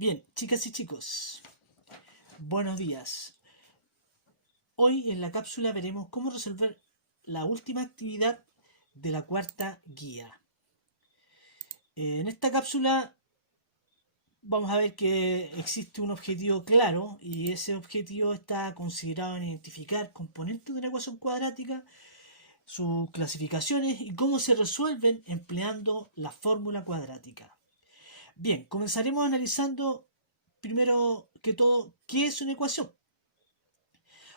Bien, chicas y chicos, buenos días. Hoy en la cápsula veremos cómo resolver la última actividad de la cuarta guía. En esta cápsula vamos a ver que existe un objetivo claro y ese objetivo está considerado en identificar componentes de una ecuación cuadrática, sus clasificaciones y cómo se resuelven empleando la fórmula cuadrática. Bien, comenzaremos analizando primero que todo qué es una ecuación.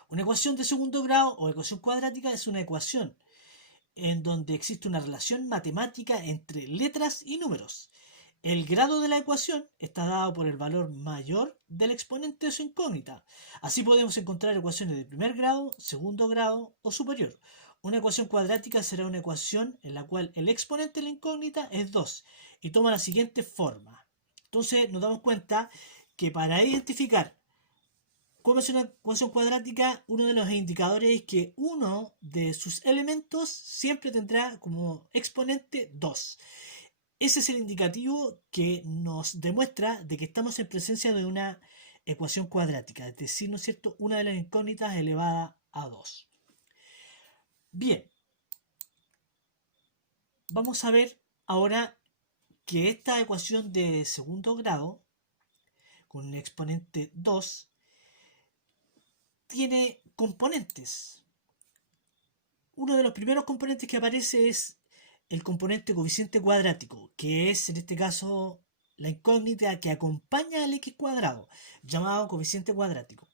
Una ecuación de segundo grado o ecuación cuadrática es una ecuación en donde existe una relación matemática entre letras y números. El grado de la ecuación está dado por el valor mayor del exponente de su incógnita. Así podemos encontrar ecuaciones de primer grado, segundo grado o superior. Una ecuación cuadrática será una ecuación en la cual el exponente de la incógnita es 2 y toma la siguiente forma. Entonces nos damos cuenta que para identificar ¿cómo es una ecuación cuadrática? Uno de los indicadores es que uno de sus elementos siempre tendrá como exponente 2. Ese es el indicativo que nos demuestra de que estamos en presencia de una ecuación cuadrática, es decir, ¿no es cierto?, una de las incógnitas elevada a 2. Bien, vamos a ver ahora que esta ecuación de segundo grado, con un exponente 2, tiene componentes. Uno de los primeros componentes que aparece es el componente coeficiente cuadrático, que es en este caso la incógnita que acompaña al x cuadrado, llamado coeficiente cuadrático.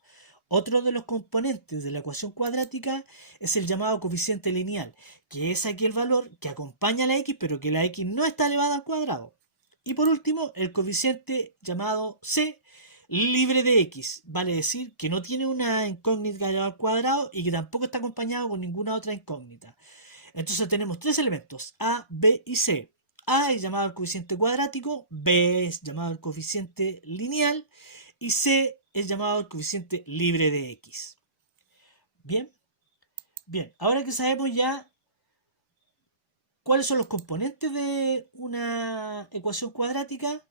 Otro de los componentes de la ecuación cuadrática es el llamado coeficiente lineal, que es aquel valor que acompaña a la x, pero que la x no está elevada al cuadrado. Y por último, el coeficiente llamado c, libre de x, vale decir que no tiene una incógnita elevada al cuadrado y que tampoco está acompañado con ninguna otra incógnita. Entonces tenemos tres elementos, a, b y c. A es llamado el coeficiente cuadrático, b es llamado el coeficiente lineal y c es llamado el coeficiente libre de x. Bien, bien, ahora que sabemos ya cuáles son los componentes de una ecuación cuadrática,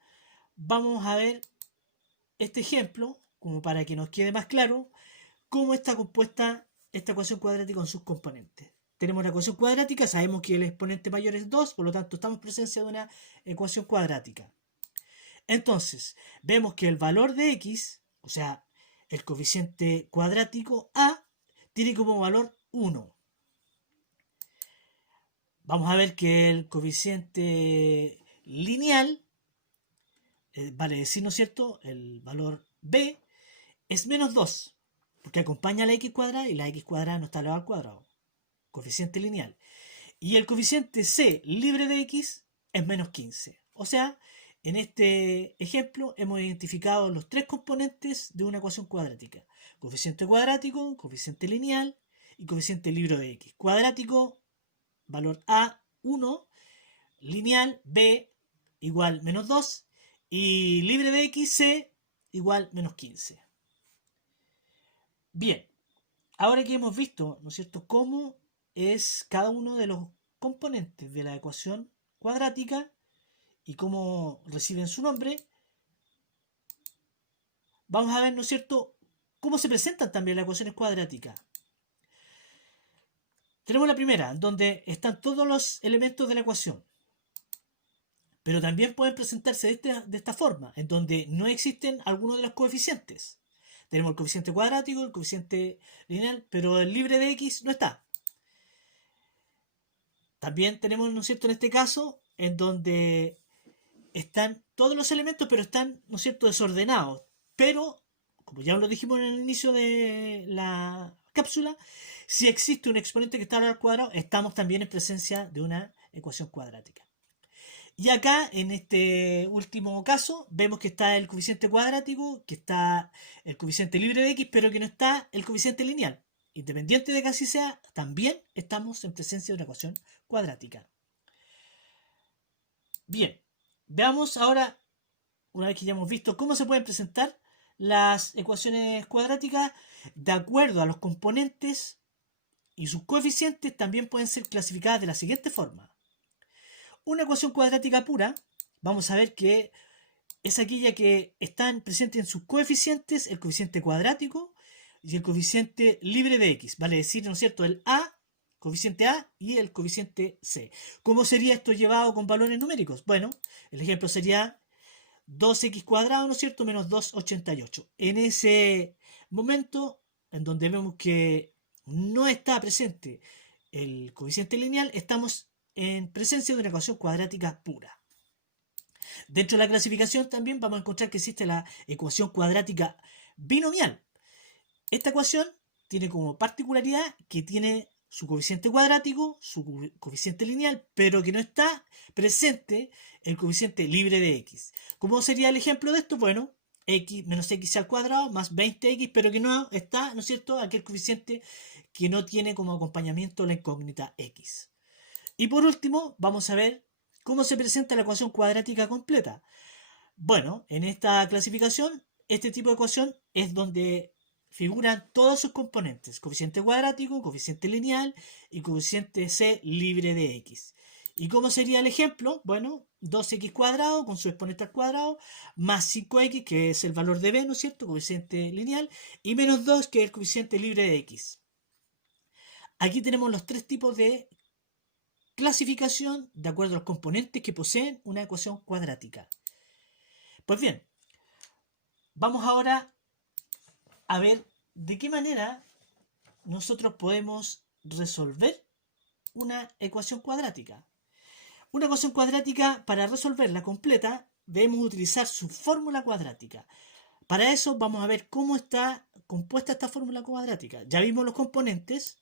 vamos a ver este ejemplo como para que nos quede más claro cómo está compuesta esta ecuación cuadrática con sus componentes. Tenemos la ecuación cuadrática, sabemos que el exponente mayor es 2, por lo tanto estamos en presencia de una ecuación cuadrática. Entonces, vemos que el valor de x, o sea, el coeficiente cuadrático a, tiene como valor 1. Vamos a ver que el coeficiente lineal, vale decir, ¿no es cierto?, el valor b es menos 2, porque acompaña a la x cuadrada y la x cuadrada no está elevada al cuadrado. Coeficiente lineal. Y el coeficiente c libre de x es menos 15. O sea, en este ejemplo hemos identificado los tres componentes de una ecuación cuadrática. Coeficiente cuadrático, coeficiente lineal y coeficiente libre de x. Cuadrático, valor a, 1. Lineal, b, igual menos 2. Y libre de x, c, igual menos 15. Bien, ahora que hemos visto, ¿no es cierto?, cómo es cada uno de los componentes de la ecuación cuadrática y cómo reciben su nombre, vamos a ver, ¿no es cierto?, cómo se presentan también las ecuaciones cuadráticas. Tenemos la primera, donde están todos los elementos de la ecuación, pero también pueden presentarse de esta forma, en donde no existen algunos de los coeficientes. Tenemos el coeficiente cuadrático, el coeficiente lineal, pero el libre de x no está. También tenemos, ¿no es cierto?, en este caso, en donde están todos los elementos, pero están, ¿no es cierto?, desordenados. Pero, como ya lo dijimos en el inicio de la cápsula, si existe un exponente que está al cuadrado, estamos también en presencia de una ecuación cuadrática. Y acá, en este último caso, vemos que está el coeficiente cuadrático, que está el coeficiente libre de x, pero que no está el coeficiente lineal. Independiente de que así sea, también estamos en presencia de una ecuación cuadrática. Bien, veamos ahora, una vez que ya hemos visto cómo se pueden presentar las ecuaciones cuadráticas, de acuerdo a los componentes y sus coeficientes, también pueden ser clasificadas de la siguiente forma. Una ecuación cuadrática pura, vamos a ver que es aquella que están presentes en sus coeficientes el coeficiente cuadrático y el coeficiente libre de x, vale decir, ¿no es cierto?, el a, coeficiente a y el coeficiente c. ¿Cómo sería esto llevado con valores numéricos? Bueno, el ejemplo sería 2x cuadrado, ¿no es cierto?, menos 2,88. En ese momento, en donde vemos que no está presente el coeficiente lineal, estamos en presencia de una ecuación cuadrática pura. Dentro de la clasificación también vamos a encontrar que existe la ecuación cuadrática binomial. Esta ecuación tiene como particularidad que tiene su coeficiente cuadrático, su coeficiente lineal, pero que no está presente el coeficiente libre de x. ¿Cómo sería el ejemplo de esto? Bueno, x menos x al cuadrado más 20x, pero que no está, ¿no es cierto?, aquel coeficiente que no tiene como acompañamiento la incógnita x. Y por último, vamos a ver cómo se presenta la ecuación cuadrática completa. Bueno, en esta clasificación, este tipo de ecuación es donde figuran todos sus componentes: coeficiente cuadrático, coeficiente lineal y coeficiente c libre de x. ¿Y cómo sería el ejemplo? Bueno, 2x cuadrado con su exponente al cuadrado, más 5x, que es el valor de b, ¿no es cierto?, coeficiente lineal, y menos 2, que es el coeficiente libre de x. Aquí tenemos los tres tipos de clasificación de acuerdo a los componentes que poseen una ecuación cuadrática. Pues bien, vamos ahora a ver de qué manera nosotros podemos resolver una ecuación cuadrática. Una ecuación cuadrática, para resolverla completa, debemos utilizar su fórmula cuadrática. Para eso vamos a ver cómo está compuesta esta fórmula cuadrática. Ya vimos los componentes,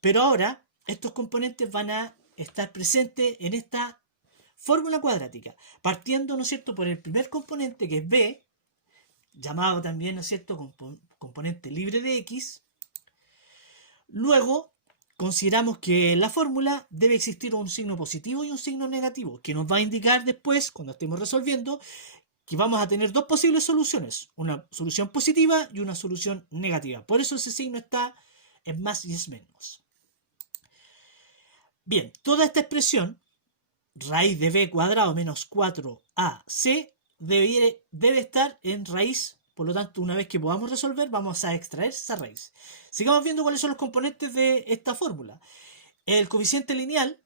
pero ahora estos componentes van a estar presentes en esta fórmula cuadrática, partiendo, ¿no es cierto?, por el primer componente, que es b, llamado también, ¿no es cierto?, componente libre de x. Luego, consideramos que en la fórmula debe existir un signo positivo y un signo negativo, que nos va a indicar después, cuando estemos resolviendo, que vamos a tener dos posibles soluciones: una solución positiva y una solución negativa. Por eso ese signo está en más y es menos. Bien, toda esta expresión, raíz de b cuadrado menos 4ac, debe estar en raíz. Por lo tanto, una vez que podamos resolver, vamos a extraer esa raíz. Sigamos viendo cuáles son los componentes de esta fórmula. El coeficiente lineal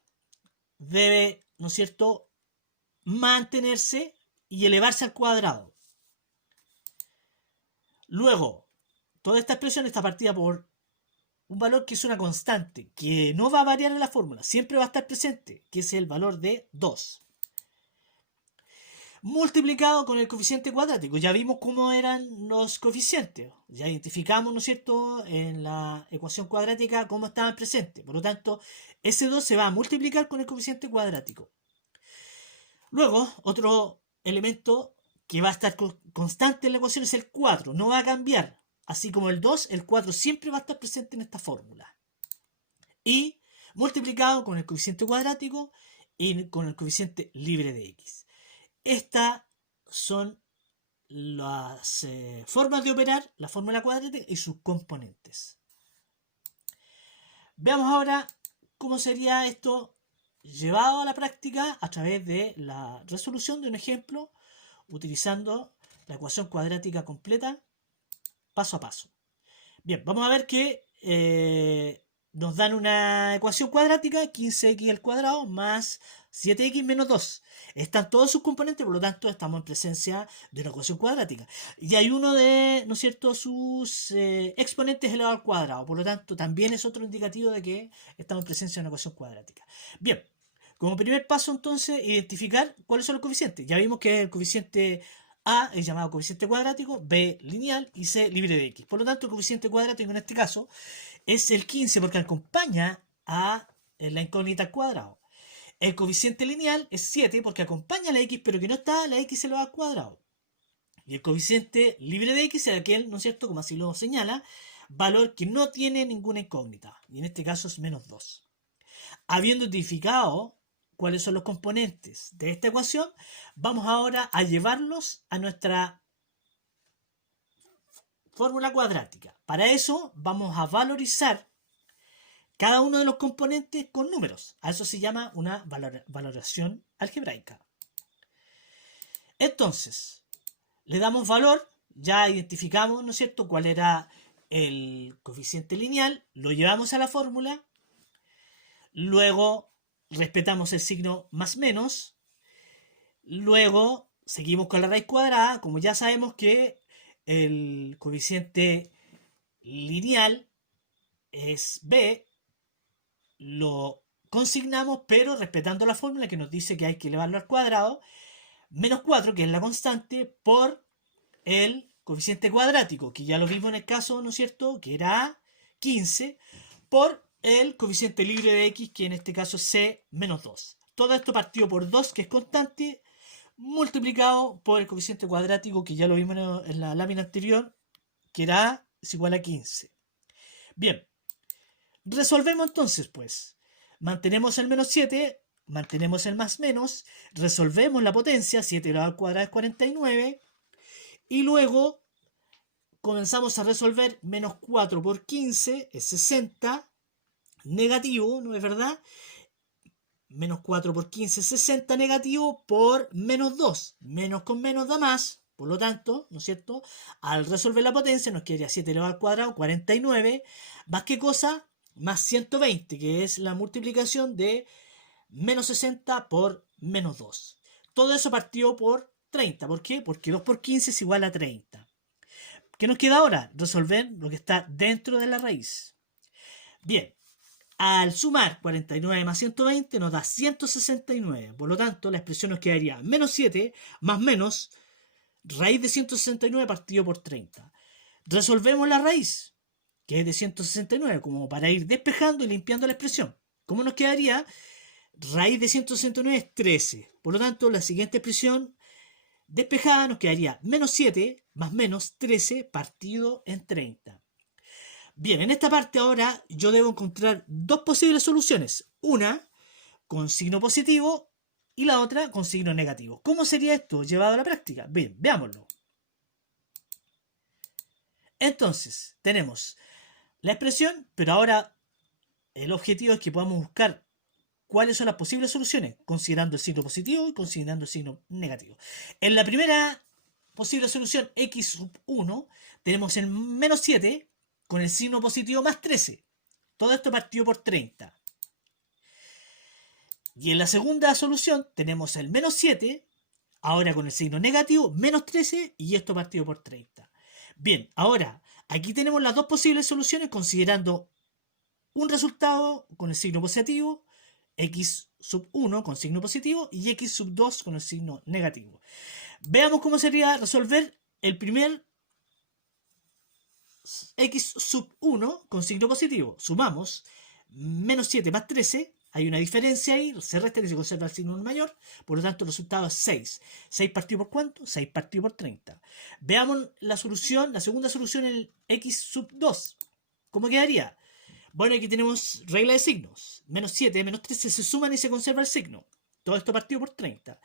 debe, ¿no es cierto?, mantenerse y elevarse al cuadrado. Luego, toda esta expresión está partida por un valor que es una constante, que no va a variar en la fórmula, siempre va a estar presente, que es el valor de 2. Multiplicado con el coeficiente cuadrático. Ya vimos cómo eran los coeficientes. Ya identificamos, ¿no es cierto?, en la ecuación cuadrática cómo estaban presentes. Por lo tanto, ese 2 se va a multiplicar con el coeficiente cuadrático. Luego, otro elemento que va a estar constante en la ecuación es el 4. No va a cambiar. Así como el 2, el 4 siempre va a estar presente en esta fórmula. Y multiplicado con el coeficiente cuadrático y con el coeficiente libre de x. Estas son las formas de operar la fórmula cuadrática y sus componentes. Veamos ahora cómo sería esto llevado a la práctica a través de la resolución de un ejemplo utilizando la ecuación cuadrática completa paso a paso. Bien, vamos a ver que nos dan una ecuación cuadrática: 15x al cuadrado más 7x menos 2. Están todos sus componentes, por lo tanto estamos en presencia de una ecuación cuadrática. Y hay uno de, ¿no es cierto?, sus exponentes elevado al cuadrado. Por lo tanto, también es otro indicativo de que estamos en presencia de una ecuación cuadrática. Bien, como primer paso, entonces, identificar cuáles son los coeficientes. Ya vimos que el coeficiente a es llamado coeficiente cuadrático, b lineal y c libre de x. Por lo tanto, el coeficiente cuadrático en este caso es el 15 porque acompaña a la incógnita al cuadrado. El coeficiente lineal es 7 porque acompaña a la x, pero que no está la x elevado al cuadrado. Y el coeficiente libre de x es aquel, ¿no es cierto?, como así lo señala, valor que no tiene ninguna incógnita. Y en este caso es menos 2. Habiendo identificado cuáles son los componentes de esta ecuación, vamos ahora a llevarlos a nuestra fórmula cuadrática. Para eso vamos a valorizar cada uno de los componentes con números. A eso se llama una valoración algebraica. Entonces, le damos valor, ya identificamos, ¿no es cierto?, cuál era el coeficiente lineal, lo llevamos a la fórmula, luego respetamos el signo más menos, luego seguimos con la raíz cuadrada, como ya sabemos que el coeficiente lineal es b, lo consignamos, pero respetando la fórmula que nos dice que hay que elevarlo al cuadrado, menos 4, que es la constante, por el coeficiente cuadrático, que ya lo vimos en el caso, ¿no es cierto?, que era 15, por el coeficiente libre de x, que en este caso es c menos 2. Todo esto partido por 2, que es constante, multiplicado por el coeficiente cuadrático, que ya lo vimos en la lámina anterior, que era a es igual a 15. Bien, resolvemos entonces, pues. Mantenemos el menos 7, mantenemos el más menos, resolvemos la potencia, 7 elevado al cuadrado es 49, y luego comenzamos a resolver menos 4 por 15 es 60, negativo, ¿no es verdad? Menos 4 por 15 es 60, negativo, por menos 2. Menos con menos da más, por lo tanto, ¿no es cierto? Al resolver la potencia nos quedaría 7 elevado al cuadrado, 49, más qué cosa, más 120, que es la multiplicación de menos 60 por menos 2. Todo eso partido por 30. ¿Por qué? Porque 2 por 15 es igual a 30. ¿Qué nos queda ahora? Resolver lo que está dentro de la raíz. Bien, al sumar 49 más 120 nos da 169. Por lo tanto, la expresión nos quedaría menos 7 más menos raíz de 169 partido por 30. Resolvemos la raíz, que es de 169, como para ir despejando y limpiando la expresión. ¿Cómo nos quedaría? Raíz de 169 es 13. Por lo tanto, la siguiente expresión despejada nos quedaría menos 7 más menos 13 partido en 30. Bien, en esta parte ahora yo debo encontrar dos posibles soluciones. Una con signo positivo y la otra con signo negativo. ¿Cómo sería esto llevado a la práctica? Bien, veámoslo. Entonces, tenemos la expresión, pero ahora el objetivo es que podamos buscar cuáles son las posibles soluciones, considerando el signo positivo y considerando el signo negativo. En la primera posible solución, x sub 1, tenemos el menos 7 con el signo positivo más 13. Todo esto partido por 30. Y en la segunda solución tenemos el menos 7, ahora con el signo negativo, menos 13, y esto partido por 30. Bien, ahora, aquí tenemos las dos posibles soluciones considerando un resultado con el signo positivo, x sub 1 con signo positivo y x sub 2 con el signo negativo. Veamos cómo sería resolver el primer x sub 1 con signo positivo. Sumamos menos 7 más 13. Hay una diferencia ahí, se resta que se conserva el signo mayor, por lo tanto el resultado es 6. 6 partido por ¿cuánto? 6 partido por 30. Veamos la solución, la segunda solución, el x sub 2. ¿Cómo quedaría? Bueno, aquí tenemos regla de signos. Menos 7, menos 13 se suman y se conserva el signo. Todo esto partido por 30.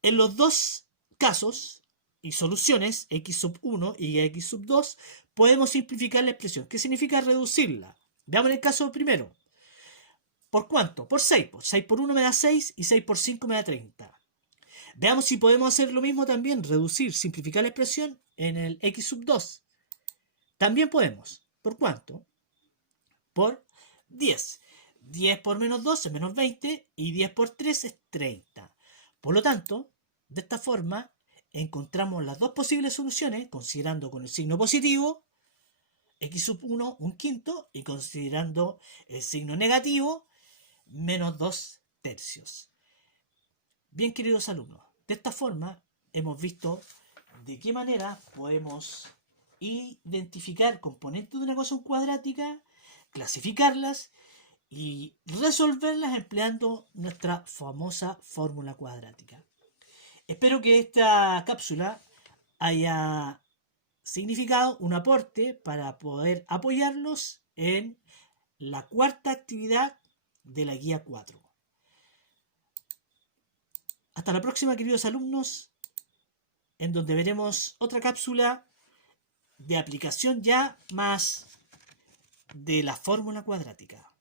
En los dos casos y soluciones, x sub 1 y x sub 2, podemos simplificar la expresión. ¿Qué significa reducirla? Veamos el caso primero. ¿Por cuánto? Por 6. Por 6 por 1 me da 6 y 6 por 5 me da 30. Veamos si podemos hacer lo mismo también, reducir, simplificar la expresión en el x sub 2. También podemos. ¿Por cuánto? Por 10. 10 por menos 2 es menos 20 y 10 por 3 es 30. Por lo tanto, de esta forma encontramos las dos posibles soluciones considerando con el signo positivo x sub 1 un quinto y considerando el signo negativo menos 2 tercios. Bien, queridos alumnos, de esta forma hemos visto de qué manera podemos identificar componentes de una ecuación cuadrática, clasificarlas y resolverlas empleando nuestra famosa fórmula cuadrática. Espero que esta cápsula haya significado un aporte para poder apoyarlos en la cuarta actividad de la guía 4. Hasta la próxima, queridos alumnos, en donde veremos otra cápsula de aplicación ya más de la fórmula cuadrática.